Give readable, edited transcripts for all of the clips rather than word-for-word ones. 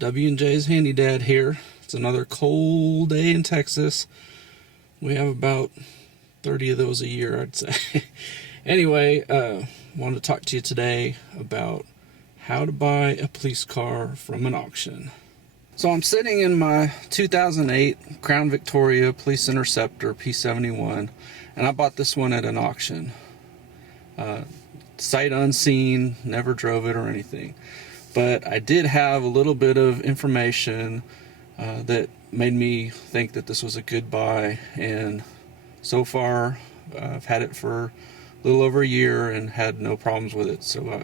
W&J's Handy Dad here. It's another cold day in Texas. We have about 30 of those a year, I'd say. Anyway, wanted to talk to you today about how to buy a police car from an auction. So I'm sitting in my 2008 Crown Victoria Police Interceptor P71, and I bought this one at an auction. Sight unseen, never drove it or anything. But I did have a little bit of information that made me think that this was a good buy, and so far I've had it for a little over a year and had no problems with it. So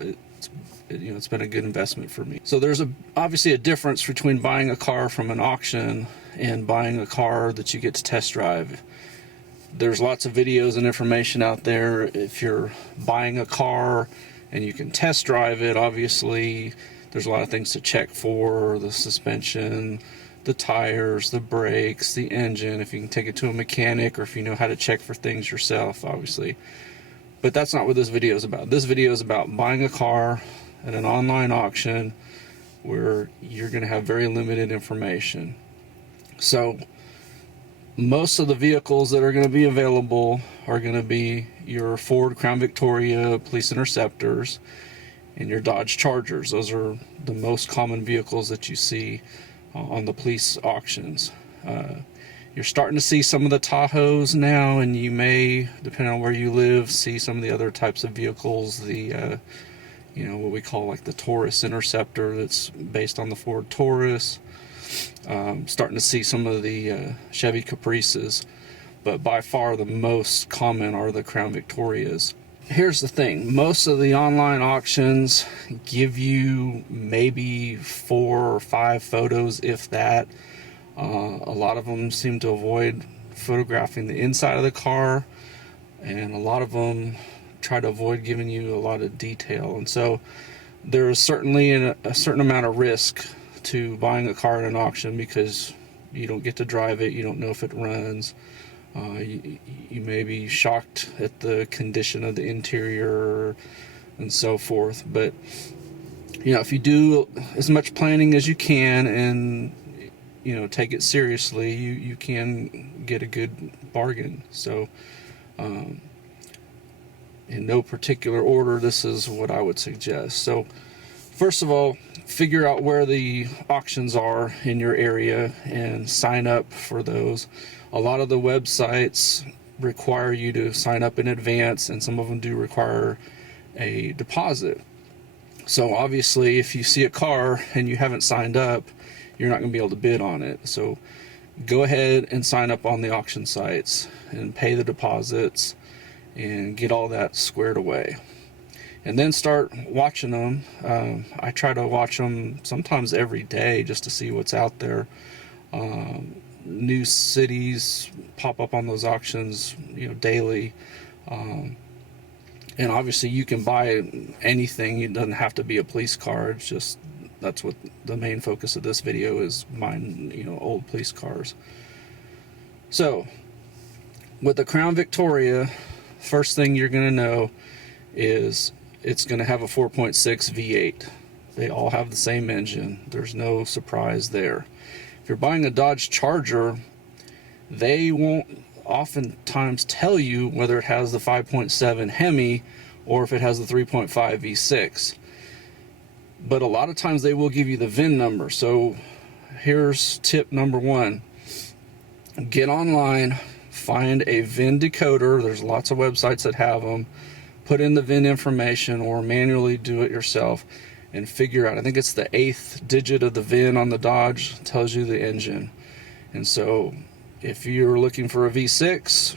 it's been a good investment for me. So there's obviously a difference between buying a car from an auction and buying a car that you get to test drive. There's lots of videos and information out there. If you're buying a car and you can test drive it, obviously there's a lot of things to check for: the suspension, the tires, the brakes, the engine, if you can take it to a mechanic, or if you know how to check for things yourself, obviously. But that's not what this video is about. This video is about buying a car at an online auction where you're going to have very limited information. So most of the vehicles that are going to be available are going to be your Ford Crown Victoria Police Interceptors and your Dodge Chargers. Those are the most common vehicles that you see on the police auctions. You're starting to see some of the Tahoes now, and you may, depending on where you live, see some of the other types of vehicles. The what we call like the Taurus Interceptor, that's based on the Ford Taurus. Starting to see some of the Chevy Caprices, but by far the most common are the Crown Victorias. Here's the thing: most of the online auctions give you maybe 4 or 5 photos, if that. A lot of them seem to avoid photographing the inside of the car, and a lot of them try to avoid giving you a lot of detail. And so there is certainly a certain amount of risk to buying a car at an auction, because you don't get to drive it, you don't know if it runs. You may be shocked at the condition of the interior and so forth. But if you do as much planning as you can and take it seriously, you can get a good bargain. So in no particular order, this is what I would suggest. So first of all, figure out where the auctions are in your area and sign up for those. A lot of the websites require you to sign up in advance, and some of them do require a deposit. So obviously, if you see a car and you haven't signed up, you're not going to be able to bid on it. So go ahead and sign up on the auction sites and pay the deposits and get all that squared away. And then start watching them. I try to watch them sometimes every day just to see what's out there. New cities pop up on those auctions, daily. And obviously you can buy anything. It doesn't have to be a police car. It's just, that's what the main focus of this video is, buying, old police cars. So with the Crown Victoria, first thing you're going to know is it's going to have a 4.6 V8. They all have the same engine. There's no surprise there. If you're buying a Dodge Charger, they won't oftentimes tell you whether it has the 5.7 Hemi or if it has the 3.5 V6. But a lot of times they will give you the VIN number. So here's tip number 1. Get online, find a VIN decoder. There's lots of websites that have them. Put in the VIN information or manually do it yourself and figure out, I think it's the 8th digit of the VIN on the Dodge tells you the engine. And so if you're looking for a V6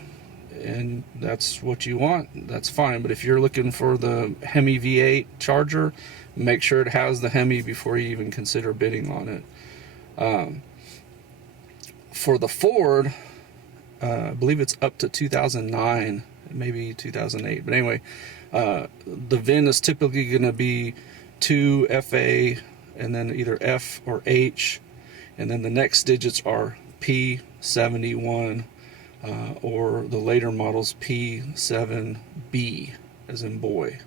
and that's what you want, that's fine. But if you're looking for the Hemi V8 Charger, make sure it has the Hemi before you even consider bidding on it. For the Ford, I believe it's up to 2009, maybe 2008. But anyway, the VIN is typically going to be 2FA and then either F or H, and then the next digits are P71, or the later models P7B, as in boy.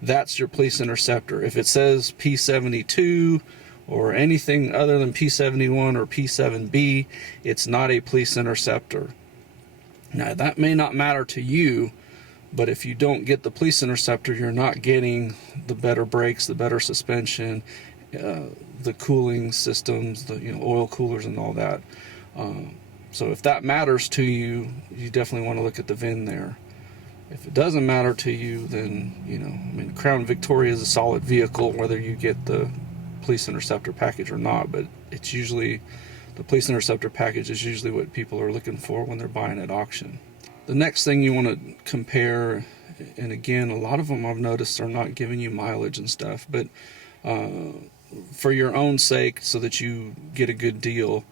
That's your police interceptor. If it says P72 or anything other than P71 or P7B, it's not a Police Interceptor. Now, that may not matter to you, but if you don't get the Police Interceptor, you're not getting the better brakes, the better suspension, the cooling systems, the oil coolers and all that. So if that matters to you, you definitely want to look at the VIN there. If it doesn't matter to you, then, Crown Victoria is a solid vehicle, whether you get the Police Interceptor package or not, but it's usually, the Police Interceptor package is usually what people are looking for when they're buying at auction. The next thing you want to compare, and again, a lot of them I've noticed are not giving you mileage and stuff, but for your own sake, so that you get a good deal,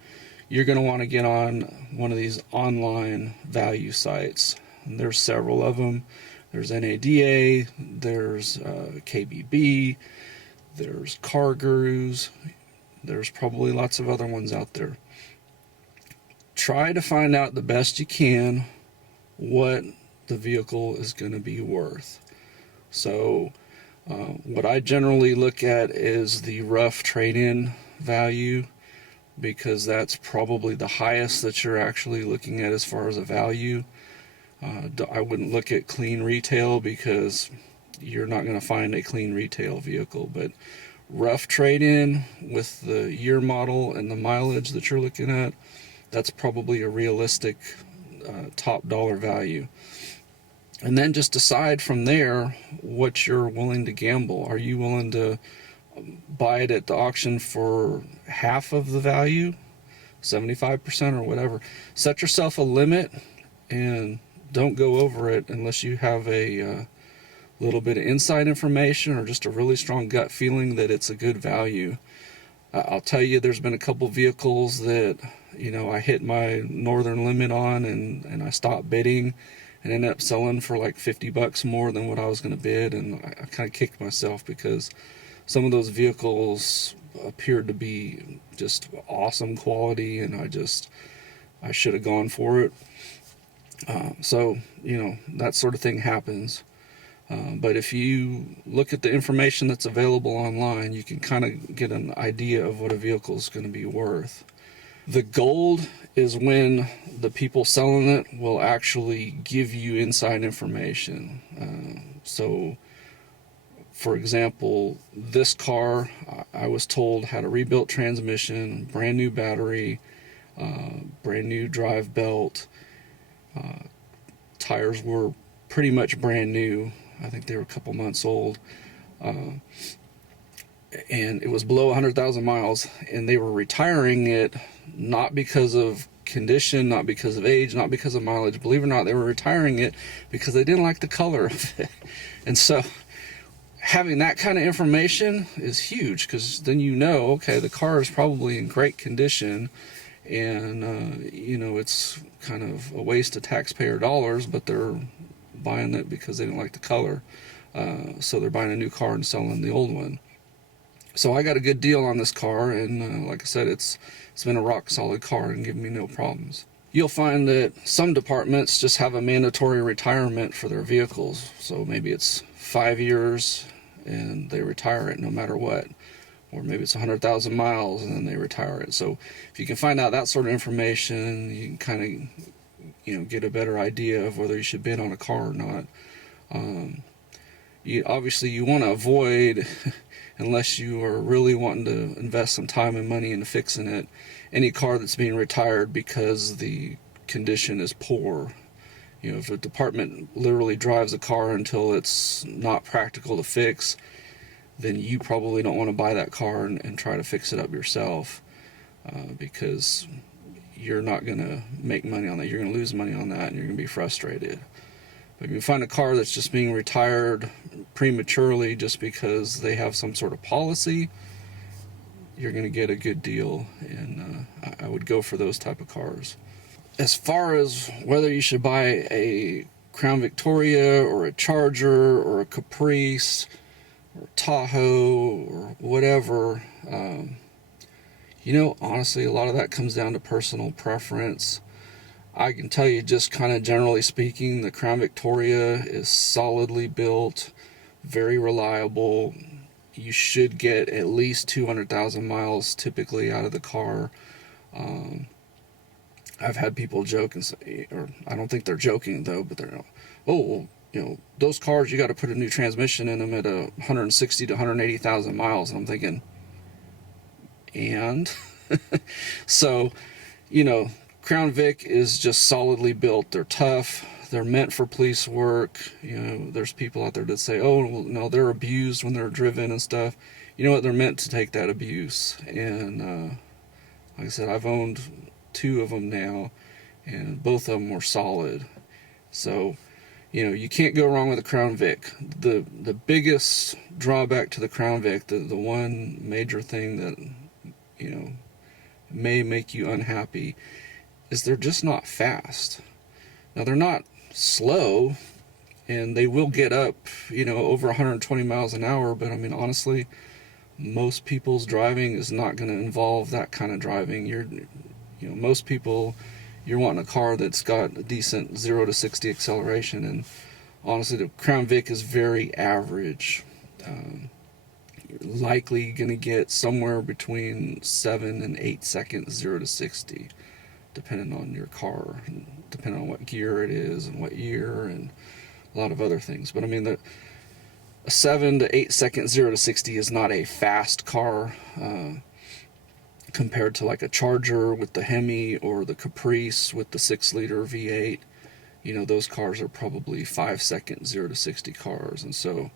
you're going to want to get on one of these online value sites. And there's several of them. There's NADA, there's KBB, there's Car Gurus, there's probably lots of other ones out there. Try to find out the best you can what the vehicle is going to be worth. So what I generally look at is the rough trade-in value, because that's probably the highest that you're actually looking at as far as a value. I wouldn't look at clean retail, because you're not going to find a clean retail vehicle, but rough trade-in with the year model and the mileage that you're looking at, that's probably a realistic top dollar value. And then just decide from there what you're willing to gamble. Are you willing to buy it at the auction for half of the value, 75% or whatever? Set yourself a limit and don't go over it unless you have a little bit of inside information or just a really strong gut feeling that it's a good value. I'll tell you, there's been a couple vehicles that I hit my northern limit on, and I stopped bidding and ended up selling for like $50 more than what I was going to bid, and I kind of kicked myself because some of those vehicles appeared to be just awesome quality, and I should have gone for it. So that sort of thing happens. But if you look at the information that's available online, you can kind of get an idea of what a vehicle is going to be worth. The gold is when the people selling it will actually give you inside information. So, for example, this car, I was told, had a rebuilt transmission, brand new battery, brand new drive belt, tires were pretty much brand new. I think they were a couple months old, and it was below 100,000 miles, and they were retiring it not because of condition, not because of age, not because of mileage. Believe it or not, they were retiring it because they didn't like the color of it. And so having that kind of information is huge, because then okay, the car is probably in great condition, and it's kind of a waste of taxpayer dollars, but they're buying it because they didn't like the color, so they're buying a new car and selling the old one. So I got a good deal on this car, and like I said, it's been a rock solid car and given me no problems. You'll find that some departments just have a mandatory retirement for their vehicles, so maybe it's 5 years and they retire it no matter what, or maybe it's 100,000 miles and then they retire it. So if you can find out that sort of information, you can kind of get a better idea of whether you should bid on a car or not. Obviously you want to avoid, unless you are really wanting to invest some time and money into fixing it, any car that's being retired because the condition is poor. If a department literally drives a car until it's not practical to fix, then you probably don't want to buy that car and try to fix it up yourself, because you're not going to make money on that. You're going to lose money on that, and you're going to be frustrated. But if you find a car that's just being retired prematurely just because they have some sort of policy, you're going to get a good deal, and I would go for those type of cars. As far as whether you should buy a Crown Victoria or a Charger or a Caprice or Tahoe or whatever, honestly, a lot of that comes down to personal preference. I can tell you, just kind of generally speaking, the Crown Victoria is solidly built, very reliable, you should get at least 200,000 miles typically out of the car. I've had people joke and say, or I don't think they're joking though, but they're, oh, well, you know, those cars, you got to put a new transmission in them at 160 to 180,000 miles. And I'm thinking, and so, you know, Crown Vic is just solidly built. They're tough. They're meant for police work. You know, there's people out there that say, oh, well, no, they're abused when they're driven and stuff. You know what? They're meant to take that abuse. And like I said, I've owned 2 of them now, and both of them were solid. So, you know, you can't go wrong with a Crown Vic. The biggest drawback to the Crown Vic, the one major thing that, you know, may make you unhappy, is they're just not fast. Now, they're not slow, and they will get up, you know, over 120 miles an hour, but I mean, honestly, most people's driving is not going to involve that kind of driving. You know, most people, you're wanting a car that's got a decent 0 to 60 acceleration, and honestly, the Crown Vic is very average. You're likely going to get somewhere between 7 and 8 seconds 0 to 60, depending on your car, and depending on what gear it is and what year and a lot of other things. But I mean, a 7 to 8 second 0 to 60 is not a fast car compared to like a Charger with the Hemi or the Caprice with the 6-liter V8. You know, those cars are probably 5 second 0 to 60 cars, and so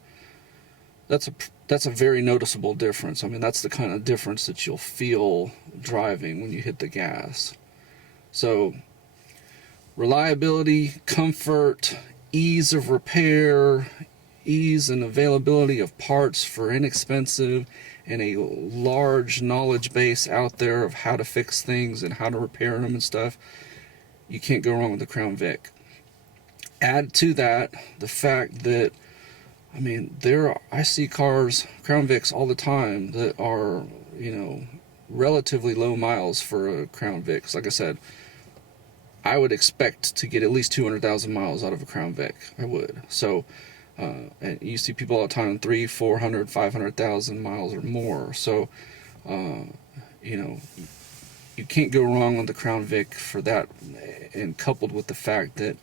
that's a very noticeable difference. I mean, that's the kind of difference that you'll feel driving when you hit the gas. So reliability, comfort, ease of repair, ease and availability of parts for inexpensive, and a large knowledge base out there of how to fix things and how to repair them and stuff. You can't go wrong with the Crown Vic. Add to that the fact that, I mean, I see cars, Crown Vics all the time, that are, you know, relatively low miles for a Crown Vic. Like I said, I would expect to get at least 200,000 miles out of a Crown Vic. I would. So, and you see people all the time 300, 400, 500,000 miles or more. So, you know, you can't go wrong with the Crown Vic for that. And coupled with the fact that,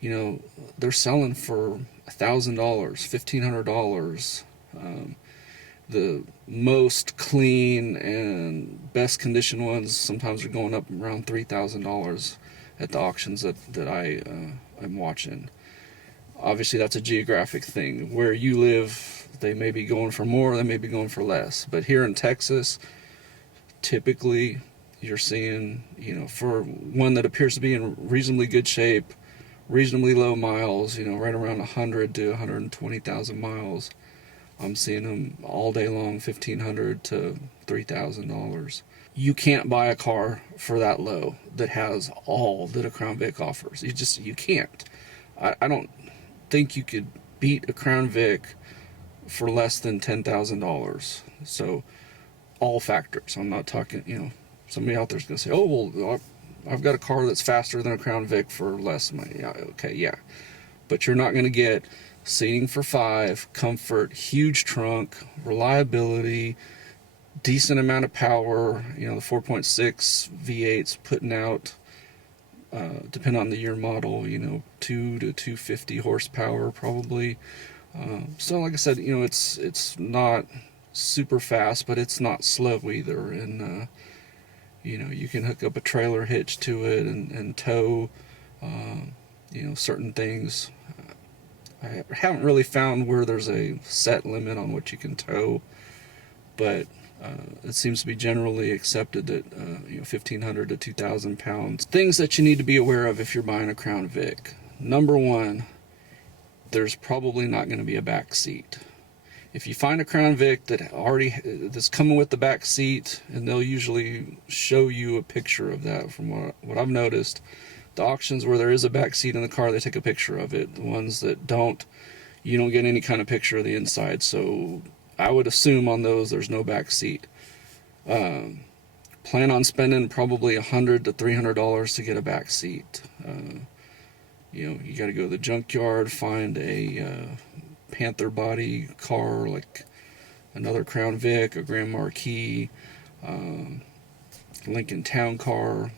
you know, they're selling for $1,000, $1,500. The most clean and best condition ones sometimes are going up around $3,000 at the auctions that I'm watching. Obviously, that's a geographic thing. Where you live, they may be going for more, they may be going for less. But here in Texas, typically you're seeing, you know, for one that appears to be in reasonably good shape, reasonably low miles, you know, right around 100 to 120,000 miles, I'm seeing them all day long, $1,500 to $3,000. You can't buy a car for that low that has all that a Crown Vic offers. You can't. I don't think you could beat a Crown Vic for less than $10,000. So all factors. I'm not talking, you know, somebody out there's going to say, oh, well, I've got a car that's faster than a Crown Vic for less money. Yeah, okay, yeah. But you're not going to get seating for 5, comfort, huge trunk, reliability, decent amount of power. You know, the 4.6 V8's putting out, depending on the year model, you know, 2 to 250 horsepower probably. So like I said, you know, it's not super fast, but it's not slow either. And you know, you can hook up a trailer hitch to it and tow, you know, certain things. I haven't really found where there's a set limit on what you can tow, but it seems to be generally accepted that you know, 1,500 to 2,000 pounds. Things that you need to be aware of if you're buying a Crown Vic. Number one, there's probably not going to be a back seat. If you find a Crown Vic that's coming with the back seat, and they'll usually show you a picture of that from what I've noticed. The auctions where there is a back seat in the car, they take a picture of it. The ones that don't, you don't get any kind of picture of the inside. So I would assume on those there's no back seat. Plan on spending probably $100 to $300 to get a back seat. You know, you got to go to the junkyard, find a Panther body car, like another Crown Vic, a Grand Marquis, Lincoln Town Car.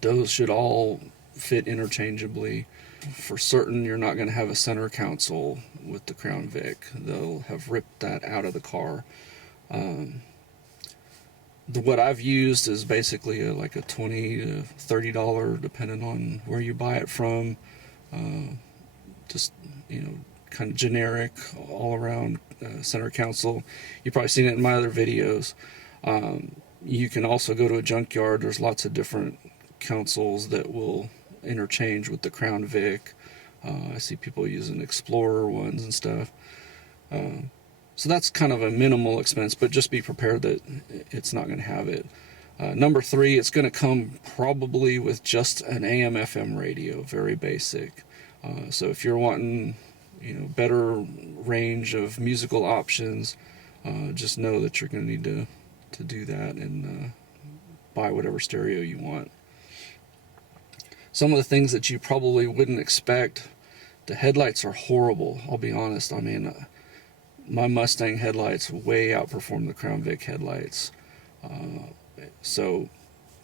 Those should all fit interchangeably. For certain, you're not going to have a center console with the Crown Vic. They'll have ripped that out of the car. What I've used is basically like a $20 to $30, depending on where you buy it from. Just, kind of generic, all around center console. You've probably seen it in my other videos. You can also go to a junkyard. There's lots of different consoles that will interchange with the Crown Vic. I see people using Explorer ones and stuff. So that's kind of a minimal expense, but just be prepared that it's not going to have it. Number 3, it's going to come probably with just an AM/FM radio, very basic. So if you're wanting, better range of musical options, just know that you're going to need to do that and buy whatever stereo you want. Some of the things that you probably wouldn't expect, the headlights are horrible. I'll be honest. I mean, my Mustang headlights way outperform the Crown Vic headlights. So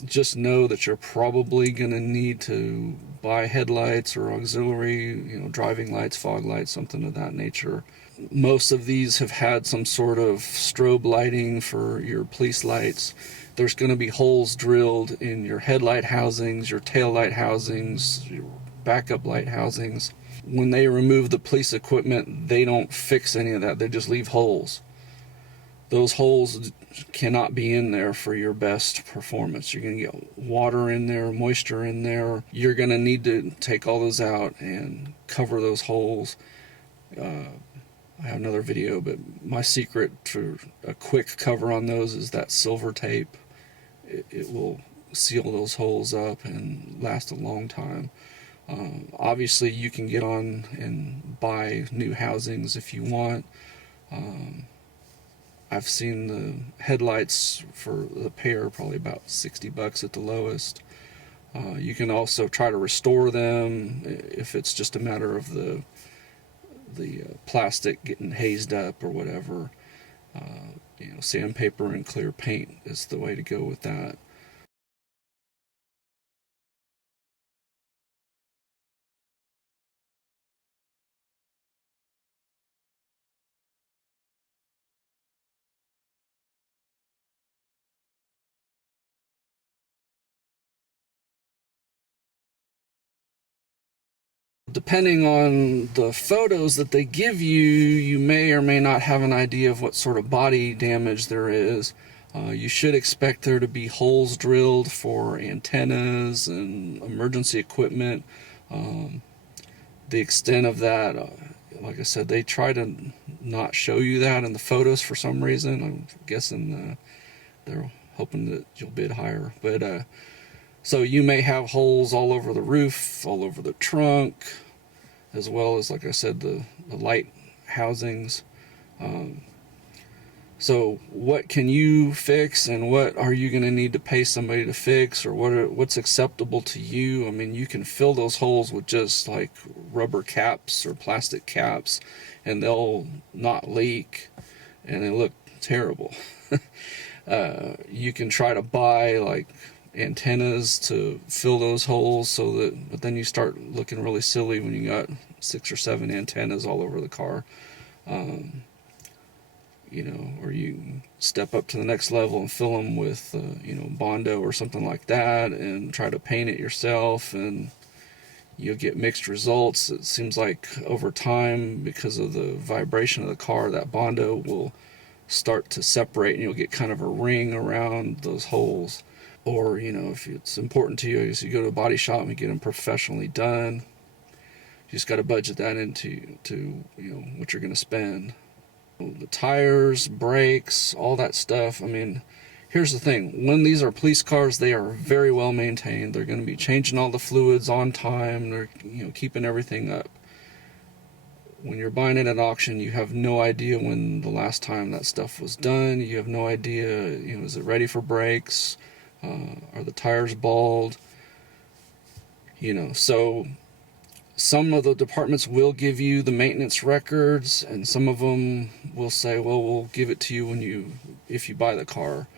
just know that you're probably going to need to buy headlights or auxiliary, driving lights, fog lights, something of that nature. Most of these have had some sort of strobe lighting for your police lights. There's going to be holes drilled in your headlight housings, your tail light housings, your backup light housings. When they remove the police equipment, they don't fix any of that. They just leave holes. Those holes cannot be in there for your best performance. You're going to get water in there, moisture in there. You're going to need to take all those out and cover those holes. I have another video, but my secret for a quick cover on those is that silver tape. It will seal those holes up and last a long time. Obviously, you can get on and buy new housings if you want. I've seen the headlights for the pair probably about $60 at the lowest. You can also try to restore them if it's just a matter of the plastic getting hazed up or whatever. Sandpaper and clear paint is the way to go with that. Depending on the photos that they give you, you may or may not have an idea of what sort of body damage there is. You should expect there to be holes drilled for antennas and emergency equipment. The extent of that, like I said, they try to not show you that in the photos for some reason. I'm guessing they're hoping that you'll bid higher. But so you may have holes all over the roof, all over the trunk, as well as, like I said, the light housings. So what can you fix, and what are you going to need to pay somebody to fix, or what's acceptable to you? I mean, you can fill those holes with just like rubber caps or plastic caps, and they'll not leak, and they look terrible. You can try to buy like antennas to fill those holes, but then you start looking really silly when you got 6 or 7 antennas all over the car. Or you step up to the next level and fill them with, Bondo or something like that, and try to paint it yourself, and you'll get mixed results. It seems like over time, because of the vibration of the car, that Bondo will start to separate, and you'll get kind of a ring around those holes. Or, if it's important to you, you go to a body shop and get them professionally done. You just got to budget that into what you're going to spend. The tires, brakes, all that stuff. I mean, here's the thing. When these are police cars, they are very well maintained. They're going to be changing all the fluids on time. They're, keeping everything up. When you're buying it at auction, you have no idea when the last time that stuff was done. You have no idea, is it ready for brakes? Are the tires bald? So Some of the departments will give you the maintenance records, and some of them will say, well, we'll give it to you if you buy the car.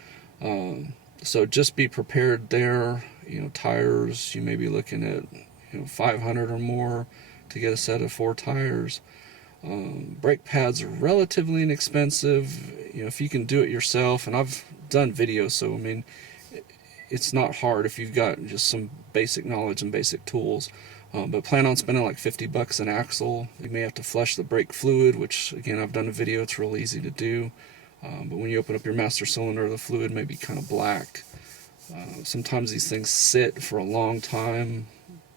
So just be prepared there. Tires, you may be looking at 500 or more to get a set of 4 tires. Brake pads are relatively inexpensive. If you can do it yourself, and I've done videos, so I mean, it's not hard if you've got just some basic knowledge and basic tools. But plan on spending like $50 an axle. You may have to flush the brake fluid, which again, I've done a video, it's real easy to do. But when you open up your master cylinder, the fluid may be kind of black. Sometimes these things sit for a long time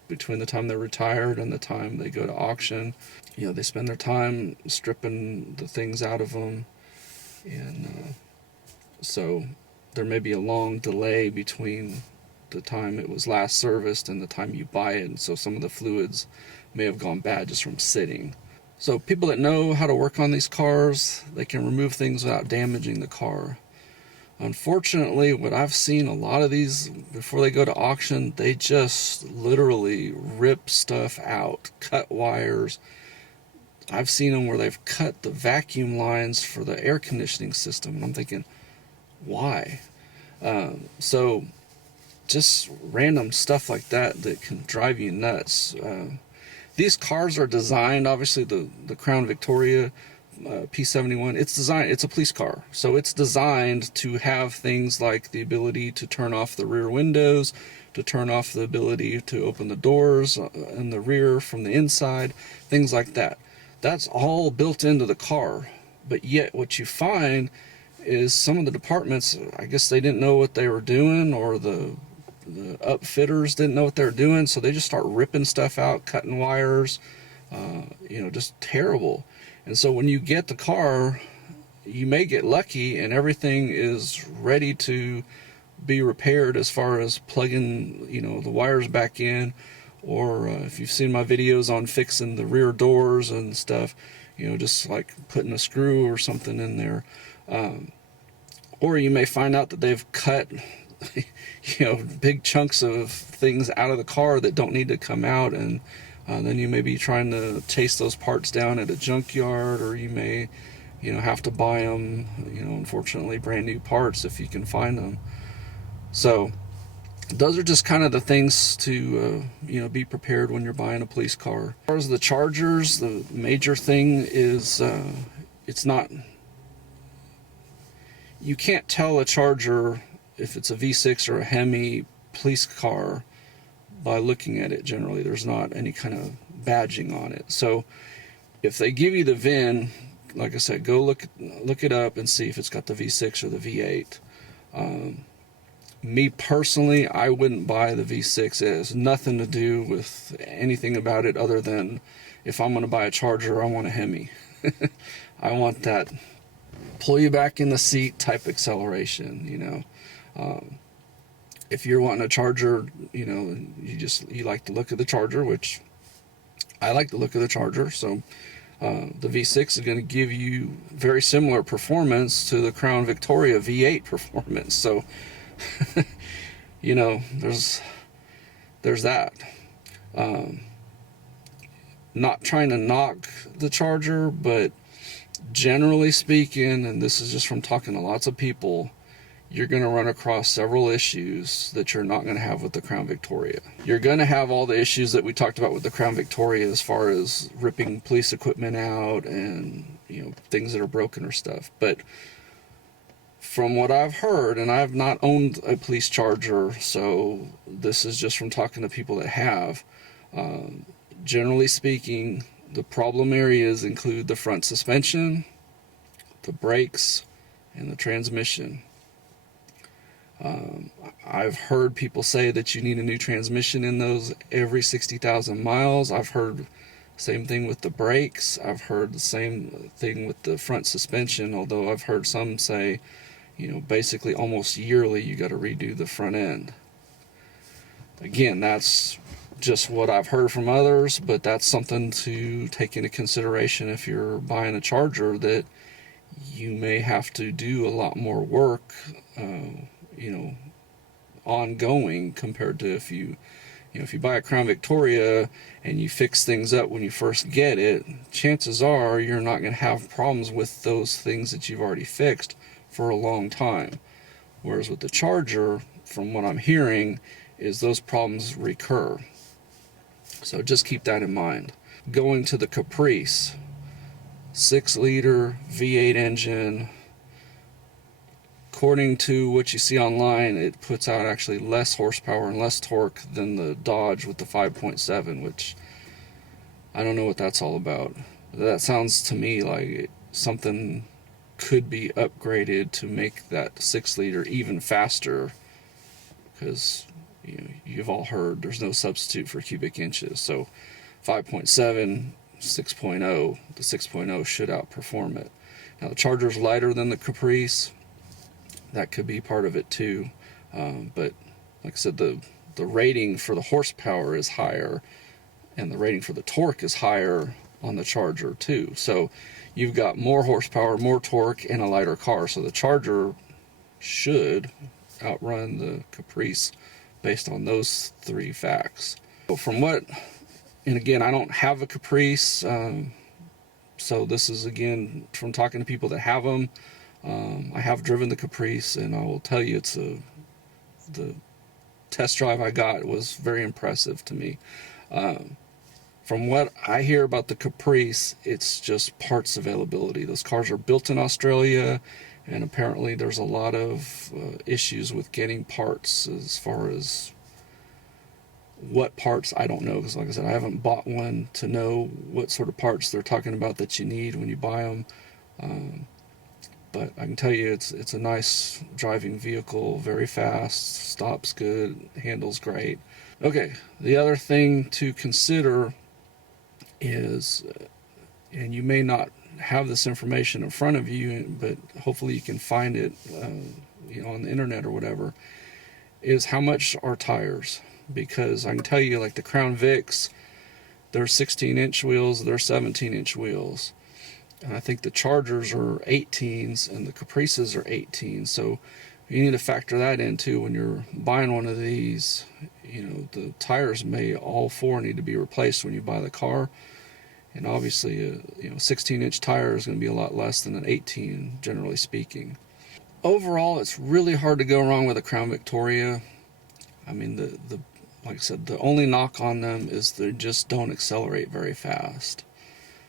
between the time they're retired and the time they go to auction. They spend their time stripping the things out of them, and so there may be a long delay between the time it was last serviced and the time you buy it, and so some of the fluids may have gone bad just from sitting. So people that know how to work on these cars, they can remove things without damaging the car. Unfortunately, what I've seen, a lot of these, before they go to auction, they just literally rip stuff out, cut wires. I've seen them where they've cut the vacuum lines for the air conditioning system, and I'm thinking, why? So just random stuff like that can drive you nuts. These cars are designed, obviously the Crown Victoria P71, it's a police car, so it's designed to have things like the ability to turn off the rear windows, to turn off the ability to open the doors in the rear from the inside, things like that. That's all built into the car. But yet what you find is some of the departments, I guess they didn't know what they were doing, or the upfitters didn't know what they were doing, so they just start ripping stuff out, cutting wires, just terrible. And so when you get the car, you may get lucky and everything is ready to be repaired as far as plugging, the wires back in, or if you've seen my videos on fixing the rear doors and stuff, just like putting a screw or something in there. Or you may find out that they've cut big chunks of things out of the car that don't need to come out, and then you may be trying to chase those parts down at a junkyard, or you may have to buy them, unfortunately brand new parts if you can find them. So those are just kind of the things to be prepared when you're buying a police car. As far as the Chargers, the major thing is you can't tell a Charger if it's a V6 or a Hemi police car by looking at it. Generally, there's not any kind of badging on it. So if they give you the VIN, like I said, go look it up and see if it's got the V6 or the V8. Me personally, I wouldn't buy the V6. It has nothing to do with anything about it other than, if I'm going to buy a Charger, I want a Hemi. I want that pull you back in the seat type acceleration. If you're wanting a Charger, you like the look of the Charger, which I like the look of the Charger. So the V6 is going to give you very similar performance to the Crown Victoria V8 performance. So there's that. Not trying to knock the Charger, but generally speaking, and this is just from talking to lots of people, you're going to run across several issues that you're not going to have with the Crown Victoria. You're going to have all the issues that we talked about with the Crown Victoria, as far as ripping police equipment out and things that are broken or stuff. But from what I've heard, and I've not owned a police Charger, so this is just from talking to people that have, generally speaking, the problem areas include the front suspension, the brakes, and the transmission. I've heard people say that you need a new transmission in those every 60,000 miles. I've heard same thing with the brakes. I've heard the same thing with the front suspension, although I've heard some say, basically almost yearly you got to redo the front end. Again, that's just what I've heard from others, but that's something to take into consideration if you're buying a Charger, that you may have to do a lot more work ongoing compared to if you if you buy a Crown Victoria and you fix things up when you first get it, chances are you're not going to have problems with those things that you've already fixed for a long time. Whereas with the Charger, from what I'm hearing, is those problems recur. So just keep that in mind. Going to the Caprice, 6-liter V8 engine. According to what you see online, it puts out actually less horsepower and less torque than the Dodge with the 5.7, which I don't know what that's all about. That sounds to me like something could be upgraded to make that 6-liter even faster, because you've all heard there's no substitute for cubic inches. So 5.7, 6.0, the 6.0 should outperform it. Now the Charger's lighter than the Caprice. That could be part of it too, but like I said, the rating for the horsepower is higher, and the rating for the torque is higher on the Charger too. So you've got more horsepower, more torque, and a lighter car. So the Charger should outrun the Caprice based on those three facts. So from what, and again, I don't have a Caprice, so this is again from talking to people that have them. I have driven the Caprice, and I will tell you, the test drive I got was very impressive to me. From what I hear about the Caprice, it's just parts availability. Those cars are built in Australia, and apparently there's a lot of issues with getting parts. As far as what parts, I don't know, because like I said, I haven't bought one to know what sort of parts they're talking about that you need when you buy them. But I can tell you it's a nice driving vehicle, very fast, stops good, handles great. Okay, the other thing to consider is, and you may not have this information in front of you, but hopefully you can find it on the internet or whatever, is how much are tires. Because I can tell you, like the Crown Vics, they're 16-inch wheels, they're 17-inch wheels. And I think the Chargers are 18s and the Caprices are 18s. So you need to factor that in too when you're buying one of these. The tires may all four need to be replaced when you buy the car. And obviously, a 16-inch tire is going to be a lot less than an 18, generally speaking. Overall, it's really hard to go wrong with a Crown Victoria. I mean, like I said, the only knock on them is they just don't accelerate very fast.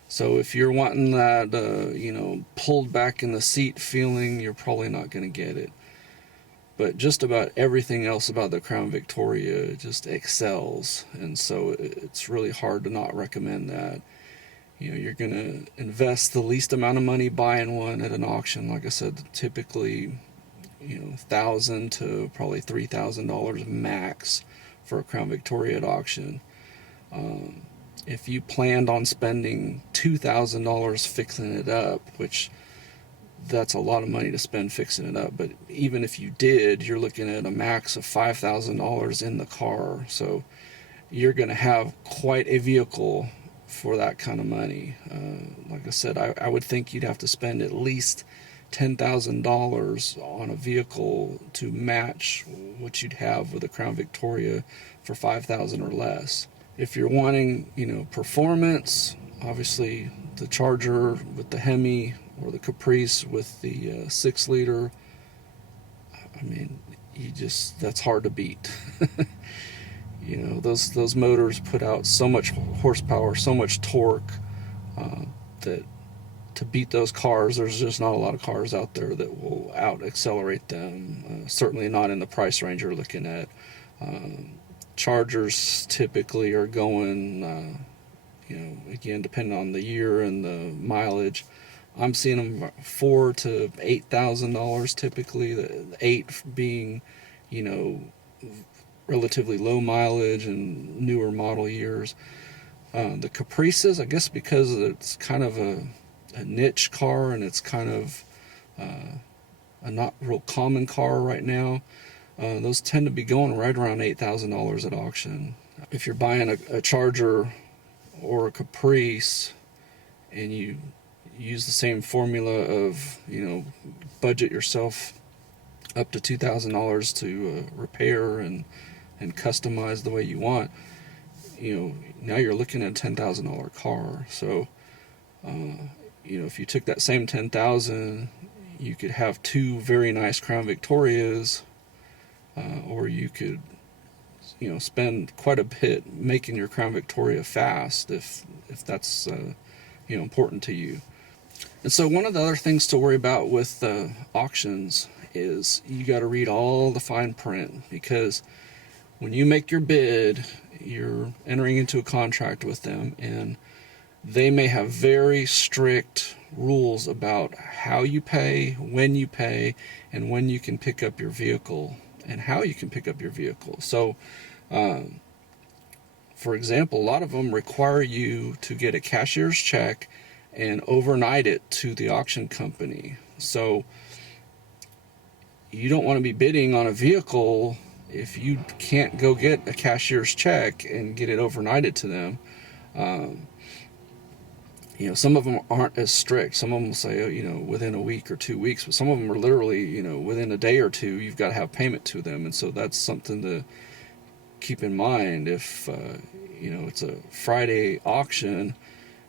So if you're wanting that, pulled back in the seat feeling, you're probably not going to get it. But just about everything else about the Crown Victoria just excels, and so it's really hard to not recommend that. You're going to invest the least amount of money buying one at an auction. Like I said, typically, $1,000 to probably $3,000 max for a Crown Victoria at auction. If you planned on spending $2,000 fixing it up, which that's a lot of money to spend fixing it up, but even if you did, you're looking at a max of $5,000 in the car. So you're going to have quite a vehicle for that kind of money. Like I said, I would think you'd have to spend at least $10,000 on a vehicle to match what you'd have with a Crown Victoria for $5,000 or less. If you're wanting, performance, obviously the Charger with the Hemi or the Caprice with the 6-liter, I mean, that's hard to beat. Those motors put out so much horsepower, so much torque, that to beat those cars, there's just not a lot of cars out there that will out-accelerate them. Certainly not in the price range you're looking at. Chargers typically are going, again, depending on the year and the mileage, I'm seeing them $4,000 to $8,000 typically. The 8 being, relatively low mileage and newer model years. The Caprices, I guess because it's kind of a niche car and it's kind of a not real common car right now, those tend to be going right around $8,000 at auction. If you're buying a Charger or a Caprice and you use the same formula of, budget yourself up to $2,000 to repair and and customize the way you want, now you're looking at a $10,000 car. So if you took that same $10,000, you could have two very nice Crown Victorias, or you could spend quite a bit making your Crown Victoria fast if that's important to you. And so one of the other things to worry about with auctions is you got to read all the fine print, because when you make your bid, you're entering into a contract with them, and they may have very strict rules about how you pay, and when you can pick up your vehicle and how you can pick up your vehicle. So for example, a lot of them require you to get a cashier's check and overnight it to the auction company. So you don't want to be bidding on a vehicle if you can't go get a cashier's check and get it overnighted to them. Some of them aren't as strict. Some of them will say, within a week or 2 weeks, but some of them are literally, within a day or two, you've got to have payment to them. And so that's something to keep in mind. If, it's a Friday auction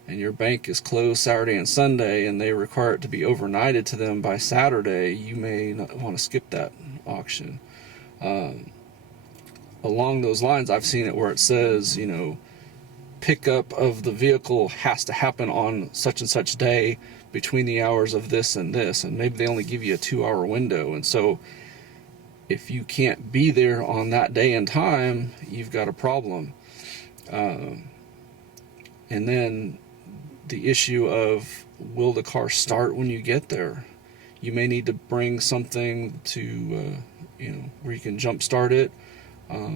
and your bank is closed Saturday and Sunday and they require it to be overnighted to them by Saturday, you may not want to skip that auction. Along those lines, I've seen it where it says, pickup of the vehicle has to happen on such and such day between the hours of this and this, and maybe they only give you a 2-hour window. And so if you can't be there on that day and time, you've got a problem. And then the issue of, will the car start when you get there? You may need to bring something to where you can jump start it.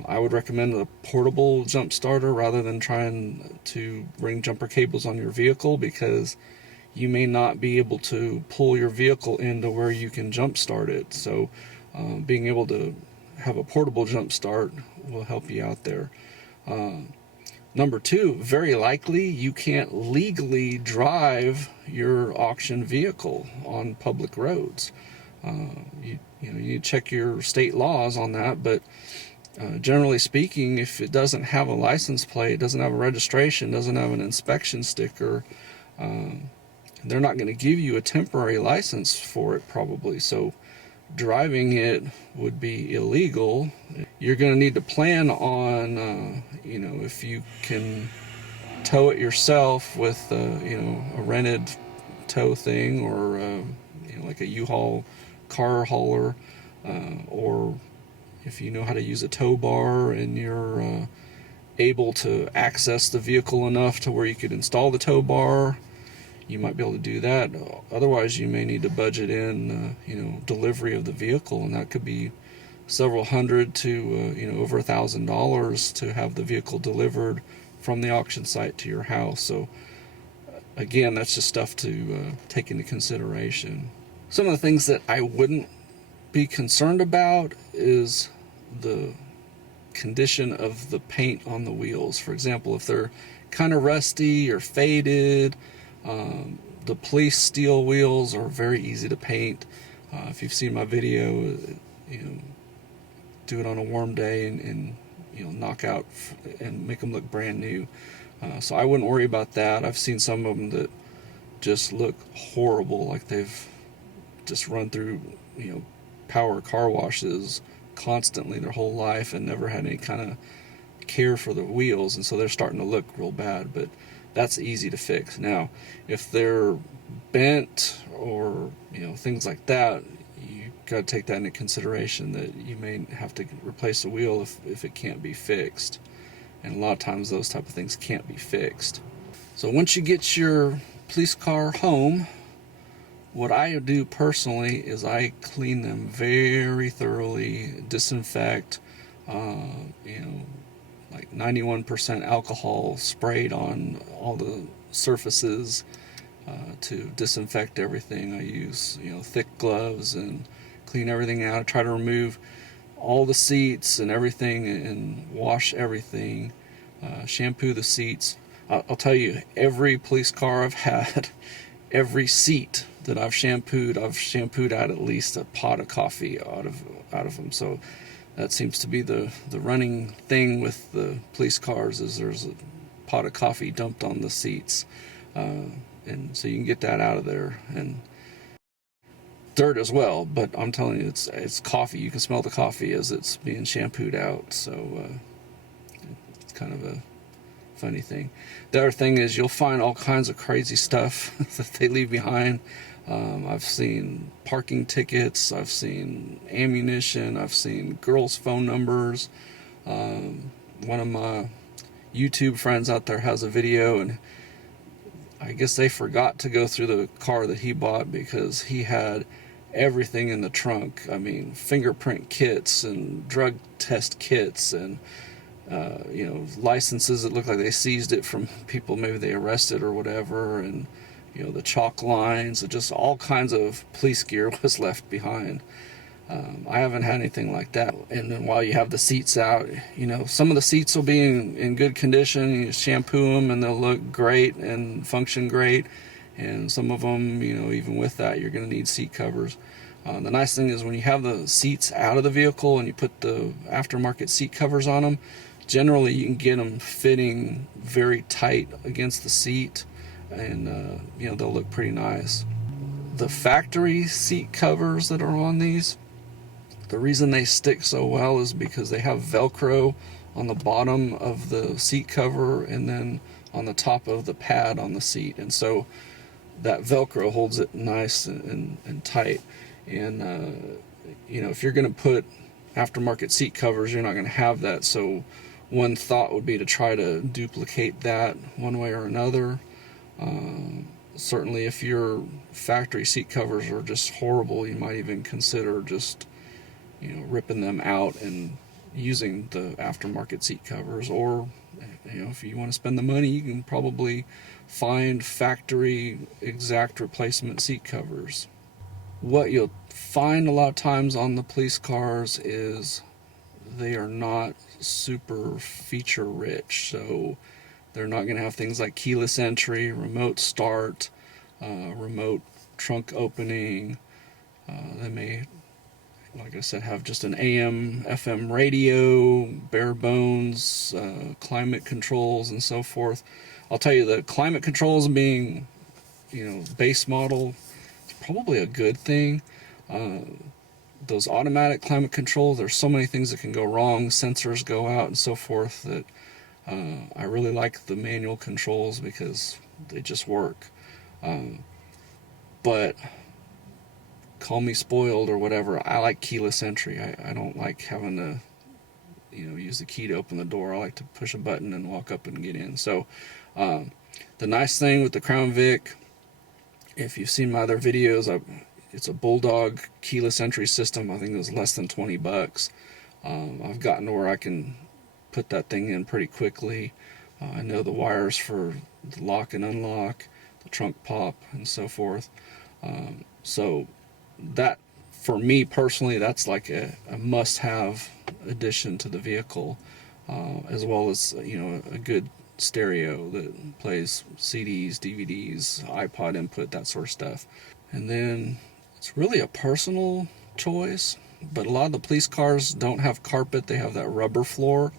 I would recommend a portable jump starter rather than trying to bring jumper cables on your vehicle, because you may not be able to pull your vehicle into where you can jump start it. So being able to have a portable jump start will help you out there. Number two, very likely you can't legally drive your auction vehicle on public roads. You need to check your state laws on that, but generally speaking, if it doesn't have a license plate, doesn't have a registration, doesn't have an inspection sticker, they're not going to give you a temporary license for it probably. So driving it would be illegal. You're going to need to plan on, if you can tow it yourself with, a rented tow thing, or, like a U-Haul car hauler, or if you know how to use a tow bar and you're able to access the vehicle enough to where you could install the tow bar, you might be able to do that. Otherwise, you may need to budget in, delivery of the vehicle, and that could be several hundred to, over $1,000 to have the vehicle delivered from the auction site to your house. So again, that's just stuff to take into consideration. Some of the things that I wouldn't be concerned about is the condition of the paint on the wheels. For example, if they're kind of rusty or faded, the police steel wheels are very easy to paint. If you've seen my video, do it on a warm day and knock out and make them look brand new. So I wouldn't worry about that. I've seen some of them that just look horrible, like they've just run through power car washes constantly their whole life and never had any kind of care for the wheels, and so they're starting to look real bad. But that's easy to fix. Now, if they're bent or things like that, you got to take that into consideration, that you may have to replace the wheel if it can't be fixed. And a lot of times those type of things can't be fixed. So once you get your police car home, what I do personally is I clean them very thoroughly, disinfect, like 91% alcohol sprayed on all the surfaces to disinfect everything. I use thick gloves and clean everything out. I try to remove all the seats and everything and wash everything, shampoo the seats. I'll tell you, every police car I've had, every seat that I've shampooed out at least a pot of coffee out of them. So That seems to be the running thing with the police cars, is there's a pot of coffee dumped on the seats. And so you can get that out of there. And dirt as well, but I'm telling you, it's coffee. You can smell the coffee as it's being shampooed out. So it's kind of a funny thing. The other thing is you'll find all kinds of crazy stuff that they leave behind. I've seen parking tickets, I've seen ammunition, I've seen girls' phone numbers. One of my YouTube friends out there has a video, and I guess they forgot to go through the car that he bought because he had everything in the trunk. I mean, fingerprint kits and drug test kits and licenses that look like they seized it from people maybe they arrested or whatever, and the chalk lines, just all kinds of police gear was left behind. I haven't had anything like that. And then while you have the seats out, some of the seats will be in good condition. You shampoo them and they'll look great and function great. And some of them, even with that, you're going to need seat covers. The nice thing is when you have the seats out of the vehicle and you put the aftermarket seat covers on them, generally you can get them fitting very tight against the seat, and they'll look pretty nice. The factory seat covers that are on these, the reason they stick so well is because they have Velcro on the bottom of the seat cover and then on the top of the pad on the seat, and so that Velcro holds it nice and tight. And if you're going to put aftermarket seat covers, you're not going to have that. So one thought would be to try to duplicate that one way or another. Certainly if your factory seat covers are just horrible, you might even consider just ripping them out and using the aftermarket seat covers. Or if you want to spend the money, you can probably find factory exact replacement seat covers. What you'll find a lot of times on the police cars is they are not super feature rich. So they're not going to have things like keyless entry, remote start, remote trunk opening. They may, like I said, have just an AM, FM radio, bare bones, climate controls, and so forth. I'll tell you, the climate controls being, base model, is probably a good thing. Those automatic climate controls, there's so many things that can go wrong. Sensors go out and so forth that I really like the manual controls because they just work. But call me spoiled or whatever, I like keyless entry. I don't like having to use the key to open the door. I like to push a button and walk up and get in. So the nice thing with the Crown Vic, if you've seen my other videos, it's a Bulldog keyless entry system. I think it was less than $20. I've gotten to where I can put that thing in pretty quickly. I know the wires for the lock and unlock, the trunk pop, and so forth. So that, for me personally, that's like a must-have addition to the vehicle, as well as a good stereo that plays CDs, DVDs, iPod input, that sort of stuff. And then it's really a personal choice, but a lot of the police cars don't have carpet. They have that rubber floor.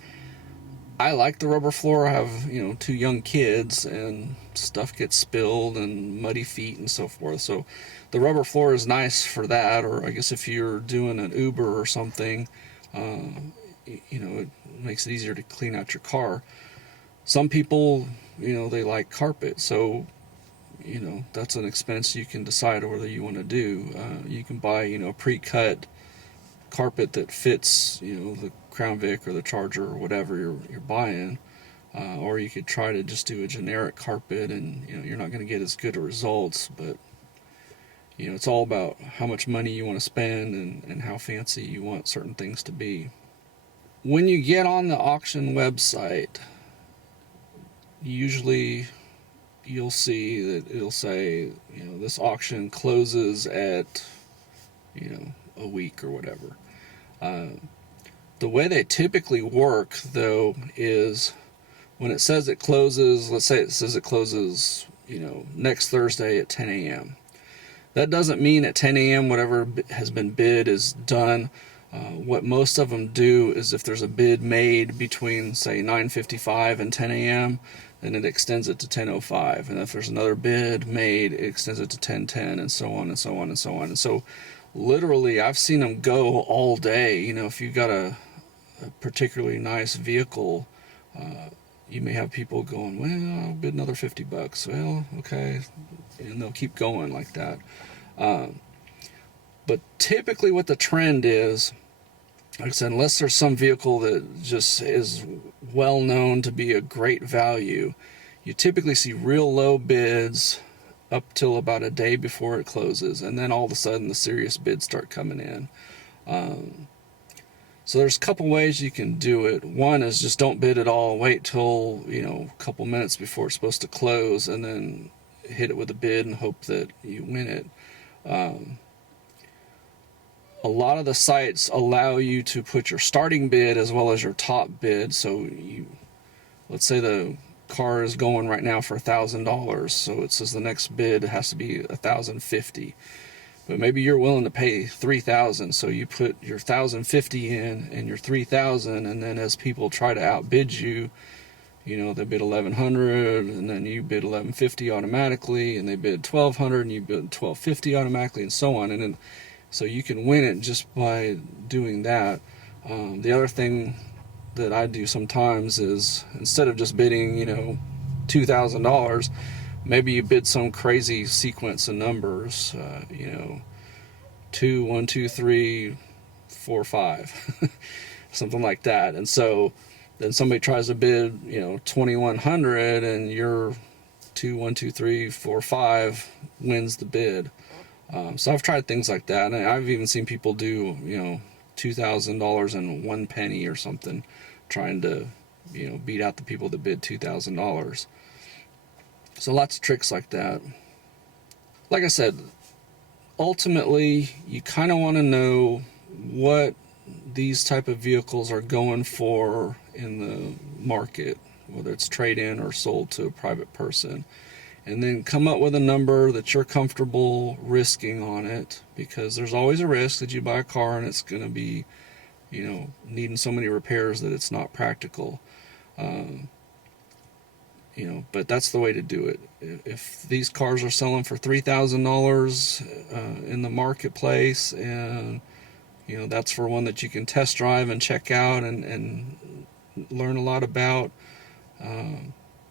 I like the rubber floor. I have 2 young kids and stuff gets spilled and muddy feet and so forth. So the rubber floor is nice for that. Or I guess if you're doing an Uber or something, it makes it easier to clean out your car. Some people, they like carpet. So, that's an expense you can decide whether you want to do. You can buy, a pre-cut carpet that fits, the Crown Vic or the Charger or whatever you're buying, or you could try to just do a generic carpet, and you're not going to get as good results. But it's all about how much money you want to spend and how fancy you want certain things to be. When you get on the auction website, usually you'll see that it'll say this auction closes at a week or whatever. The way they typically work, though, is when it says it closes, let's say it says it closes, next Thursday at 10 a.m. That doesn't mean at 10 a.m. whatever has been bid is done. What most of them do is if there's a bid made between, say, 9:55 and 10 a.m., then it extends it to 10:05. And if there's another bid made, it extends it to 10:10, and so on and so on and so on. And so literally I've seen them go all day. You know, if you got a particularly nice vehicle, you may have people going, well, I'll bid another $50. Well, okay. And they'll keep going like that. But typically what the trend is, like I said, unless there's some vehicle that just is well known to be a great value, you typically see real low bids up till about a day before it closes, and then all of a sudden the serious bids start coming in. So there's a couple ways you can do it. One is just don't bid at all. Wait till, you know, a couple minutes before it's supposed to close, and then hit it with a bid and hope that you win it. A lot of the sites allow you to put your starting bid as well as your top bid. So let's say the car is going right now for $1,000, so it says the next bid has to be $1,050. But maybe you're willing to pay $3,000, so you put your $1,050 in and your $3,000, and then as people try to outbid you, you know, they bid $1,100, and then you bid $1,150 automatically, and they bid $1,200, and you bid $1,250 automatically, and so on. And then so you can win it just by doing that. The other thing that I do sometimes is, instead of just bidding, you know, $2,000, maybe you bid some crazy sequence of numbers, you know, 2, 1, 2, 3, 4, 5, something like that. And so then somebody tries to bid, you know, 2,100, and your 2, 1, 2, 3, 4, 5 wins the bid. So I've tried things like that, and I've even seen people do, you know, $2,000 and 1 penny or something, trying to, you know, beat out the people that bid $2,000. So lots of tricks like that. Like I said, ultimately you kind of want to know what these type of vehicles are going for in the market, whether it's trade-in or sold to a private person, and then come up with a number that you're comfortable risking on it, because there's always a risk that you buy a car and it's going to be, you know, needing so many repairs that it's not practical. You know, but that's the way to do it. If these cars are selling for $3,000 in the marketplace, and you know that's for one that you can test drive and check out and learn a lot about,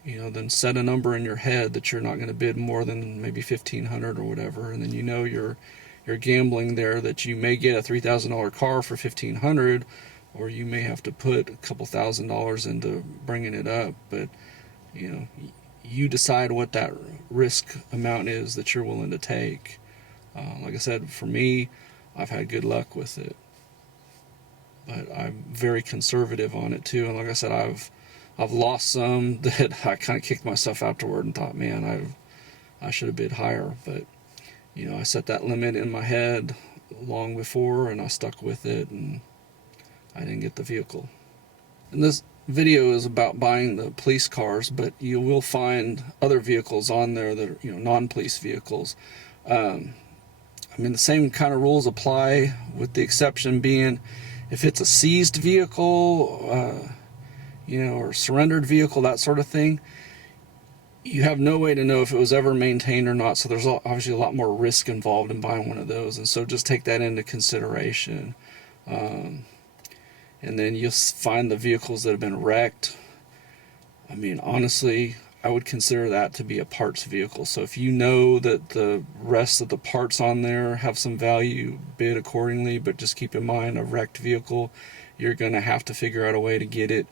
you know, then set a number in your head that you're not going to bid more than maybe $1,500 or whatever, and then you know you're gambling there that you may get a $3,000 car for $1,500, or you may have to put a couple $1,000s into bringing it up. But you know, you decide what that risk amount is that you're willing to take. Like I said, for me, I've had good luck with it, but I'm very conservative on it too. And like I said, I've lost some that I kind of kicked myself afterward and thought, man, I should have bid higher. But you know, I set that limit in my head long before, and I stuck with it, and I didn't get the vehicle. And this video is about buying the police cars, but you will find other vehicles on there that are, you know, non-police vehicles. I mean, the same kind of rules apply, with the exception being if it's a seized vehicle, you know, or surrendered vehicle, that sort of thing, you have no way to know if it was ever maintained or not. So there's obviously a lot more risk involved in buying one of those, and so just take that into consideration. And then you'll find the vehicles that have been wrecked. I mean, honestly, I would consider that to be a parts vehicle. So if you know that the rest of the parts on there have some value, bid accordingly, but just keep in mind, a wrecked vehicle, you're going to have to figure out a way to get it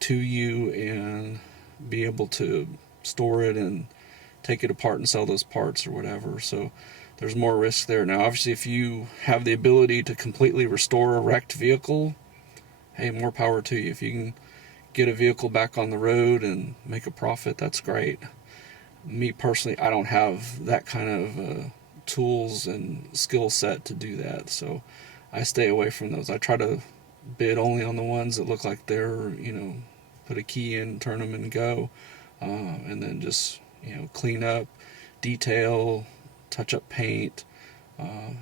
to you and be able to store it and take it apart and sell those parts or whatever. So there's more risk there. Now, obviously, if you have the ability to completely restore a wrecked vehicle, hey, more power to you. If you can get a vehicle back on the road and make a profit, that's great. Me personally, I don't have that kind of tools and skill set to do that, so I stay away from those. I try to bid only on the ones that look like they're, you know, put a key in, turn them and go, and then just, you know, clean up, detail, touch up paint,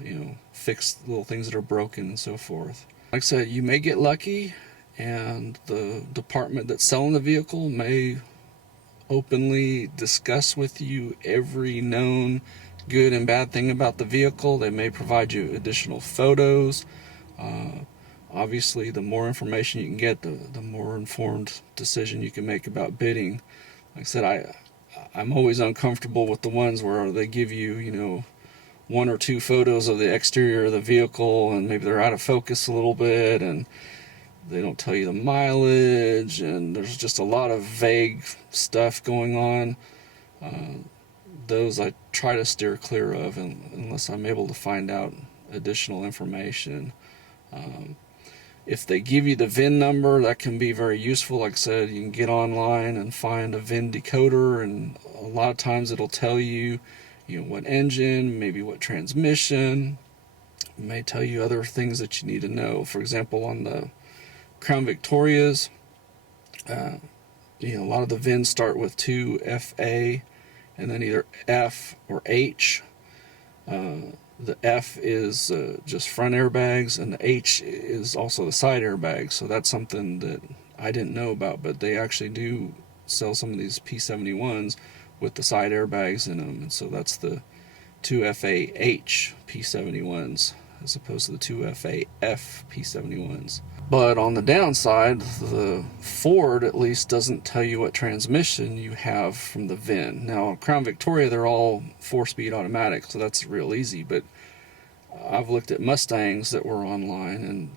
you know, fix little things that are broken and so forth. Like I said, you may get lucky and the department that's selling the vehicle may openly discuss with you every known good and bad thing about the vehicle. They may provide you additional photos. Obviously, the more information you can get, the more informed decision you can make about bidding. Like I said, I'm always uncomfortable with the ones where they give you, you know, one or two photos of the exterior of the vehicle and maybe they're out of focus a little bit and they don't tell you the mileage, and there's just a lot of vague stuff going on. Those I try to steer clear of unless I'm able to find out additional information. If they give you the VIN number, that can be very useful. Like I said, you can get online and find a VIN decoder, and a lot of times it'll tell you, you know, what engine, maybe what transmission. It may tell you other things that you need to know. For example, on the Crown Victorias, you know, a lot of the VINs start with 2FA and then either F or H. The F is just front airbags, and the H is also the side airbags. So that's something that I didn't know about, but they actually do sell some of these P71s with the side airbags in them, and so that's the 2FAH P71s as opposed to the 2FAF P71s. But on the downside, the Ford at least doesn't tell you what transmission you have from the VIN. Now, Crown Victoria, they're all 4-speed automatic, so that's real easy. But I've looked at Mustangs that were online, and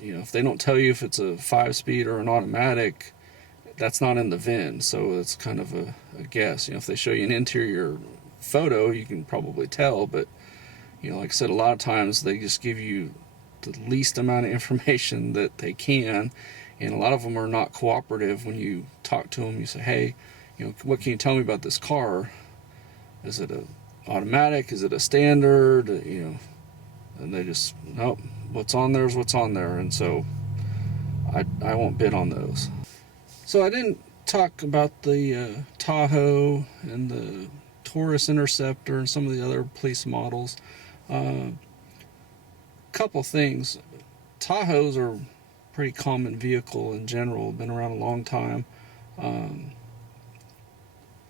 you know, if they don't tell you if it's a 5-speed or an automatic, that's not in the VIN, so it's kind of a guess. You know, if they show you an interior photo, you can probably tell. But you know, like I said, a lot of times they just give you the least amount of information that they can, and a lot of them are not cooperative. When you talk to them, you say, hey, you know, what can you tell me about this car? Is it a automatic? Is it a standard? You know, and they just, nope, what's on there is what's on there. And so I won't bid on those. So I didn't talk about the Tahoe and the Taurus Interceptor and some of the other police models. Couple things. Tahoes are a pretty common vehicle in general, been around a long time.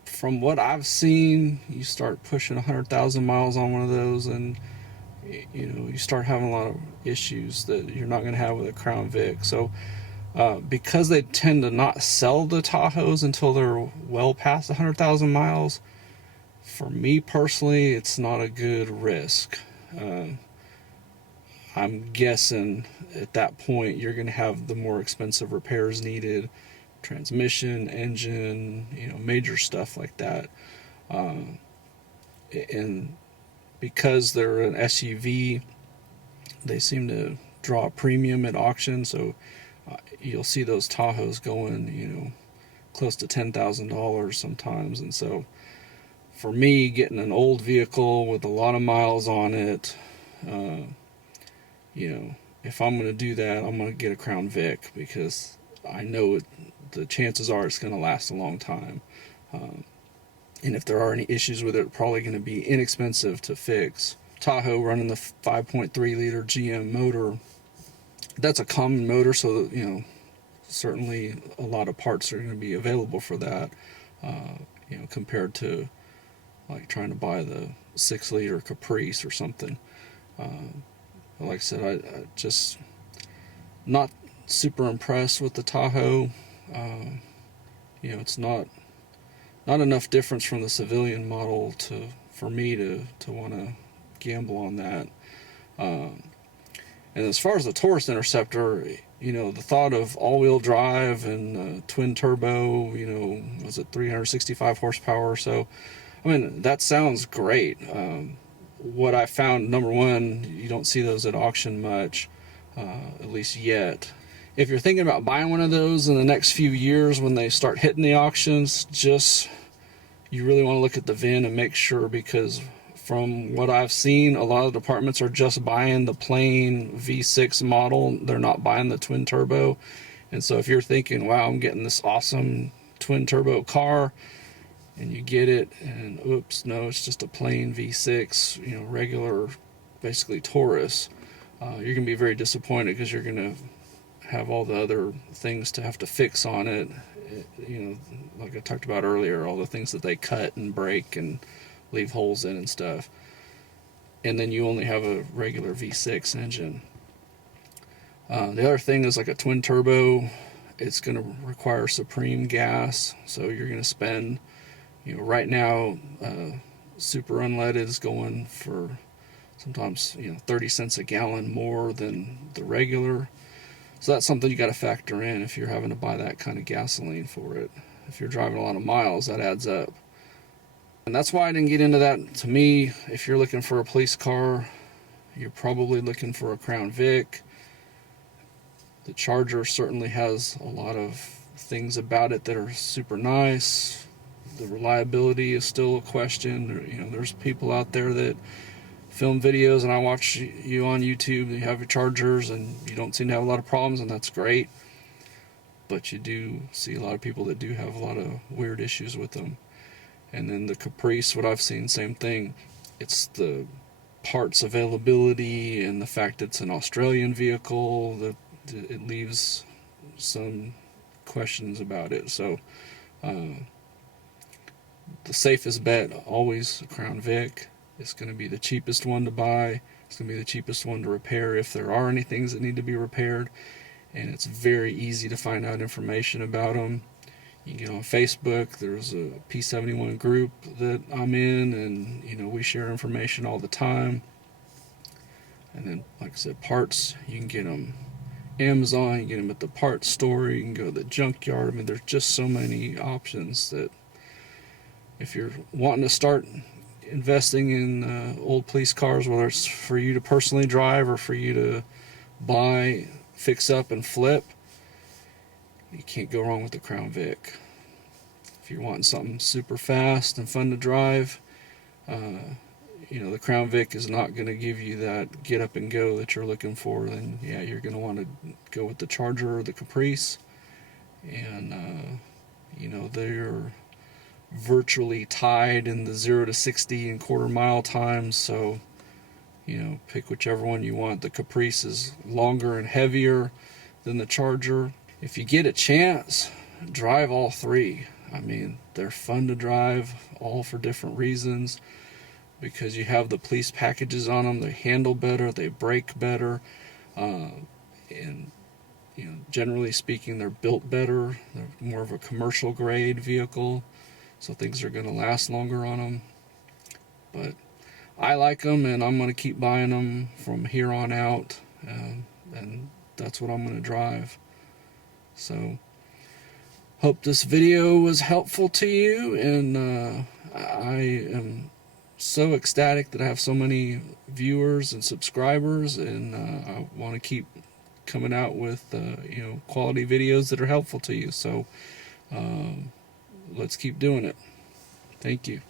From what I've seen, you start pushing 100,000 miles on one of those and you know, you start having a lot of issues that you're not going to have with a Crown Vic. So because they tend to not sell the Tahoes until they're well past 100,000 miles, for me personally, it's not a good risk. I'm guessing at that point you're going to have the more expensive repairs needed, transmission, engine, you know, major stuff like that. And because they're an SUV, they seem to draw a premium at auction. So you'll see those Tahoes going, you know, close to $10,000 sometimes. And so for me, getting an old vehicle with a lot of miles on it, you know, if I'm going to do that, I'm going to get a Crown Vic because I know the chances are it's going to last a long time. And if there are any issues with it, probably going to be inexpensive to fix. Tahoe running the 5.3 liter GM motor, that's a common motor, so you know, certainly a lot of parts are going to be available for that. You know, compared to like trying to buy the 6 liter Caprice or something. Like I said, I just not super impressed with the Tahoe. You know, it's not enough difference from the civilian model for me to want to gamble on that. And as far as the Taurus Interceptor, you know, the thought of all-wheel drive and twin turbo, you know, was it 365 horsepower or so? I mean, that sounds great. What I found, number one, you don't see those at auction much, at least yet. If you're thinking about buying one of those in the next few years when they start hitting the auctions, you really want to look at the VIN and make sure, because from what I've seen, a lot of departments are just buying the plain V6 model. They're not buying the twin turbo. And so if you're thinking, wow, I'm getting this awesome twin turbo car, and you get it and oops, no, it's just a plain V6, you know, regular, basically Taurus, you're gonna be very disappointed because you're gonna have all the other things to have to fix on it. You know, like I talked about earlier, all the things that they cut and break and leave holes in and stuff. And then you only have a regular V6 engine. The other thing is like a twin turbo, it's going to require supreme gas, so you're going to spend, you know, right now super unleaded is going for sometimes, you know, 30 cents a gallon more than the regular. So that's something you got to factor in if you're having to buy that kind of gasoline for it. If you're driving a lot of miles, that adds up. And that's why I didn't get into that. To me, if you're looking for a police car, you're probably looking for a Crown Vic. The Charger certainly has a lot of things about it that are super nice. The reliability is still a question. You know, there's people out there that film videos, and I watch you on YouTube, you have your Chargers and you don't seem to have a lot of problems, and that's great. But you do see a lot of people that do have a lot of weird issues with them. And then the Caprice, what I've seen, same thing. It's the parts availability and the fact it's an Australian vehicle that it leaves some questions about it. So the safest bet, always a Crown Vic. It's going to be the cheapest one to buy. It's going to be the cheapest one to repair if there are any things that need to be repaired. And it's very easy to find out information about them. You can get on Facebook. There's a P71 group that I'm in, and you know, we share information all the time. And then, like I said, parts, you can get them Amazon, you can get them at the parts store, you can go to the junkyard. I mean, there's just so many options that if you're wanting to start investing in old police cars, whether it's for you to personally drive or for you to buy, fix up, and flip, you can't go wrong with the Crown Vic. If you're wanting something super fast and fun to drive, you know, the Crown Vic is not going to give you that get up and go that you're looking for. Then yeah, you're going to want to go with the Charger or the Caprice. And you know, they're virtually tied in the 0 to 60 in quarter-mile times, so you know, pick whichever one you want. The Caprice is longer and heavier than the Charger. If you get a chance, drive all three. I mean, they're fun to drive, all for different reasons, because you have the police packages on them. They handle better, they brake better, and you know, generally speaking, they're built better. They're more of a commercial grade vehicle, so things are going to last longer on them. But I like them, and I'm going to keep buying them from here on out, and that's what I'm going to drive. So hope this video was helpful to you, and I am so ecstatic that I have so many viewers and subscribers, and I want to keep coming out with you know, quality videos that are helpful to you. So let's keep doing it. Thank you.